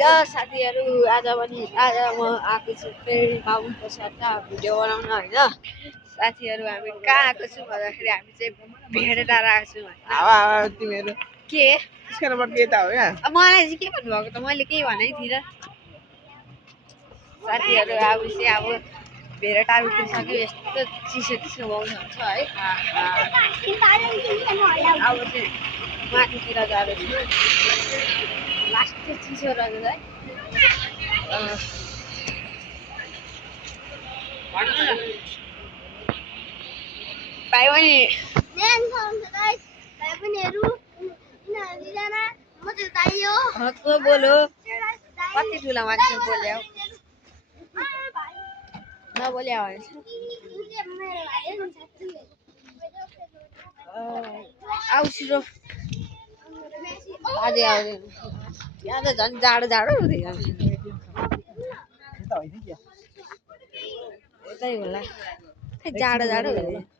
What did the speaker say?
ल साथीहरू आज म आएको छु फेरि बाबुको साथमा भिडियो बनाउन होइन साथीहरू हामी कहाँ आएको छौँ भन्दाखेरि हामी चाहिँ भेडेटार आएको छौँ तिमीहरू के मलाई चाहिँ के भन्नुभएको त मैले केही भनेकै थिइनँ साथीहरू अब चाहिँ अब भेडेटार उठिसक्यो यस्तो चिसो चिसो मौसम छ है अब चाहिँ माथितिर जाँदैछु लास्ट चिसो रहेछ है भाइ बहिनी बोलो कति ठुलो मान्छे बोल्यो नबोल्या भने आउँछु र अझै आउँदैन यहाँ त झन् जाडो जाडो हुँदै जान्छ यतै होला जाडो जाडो हुँदै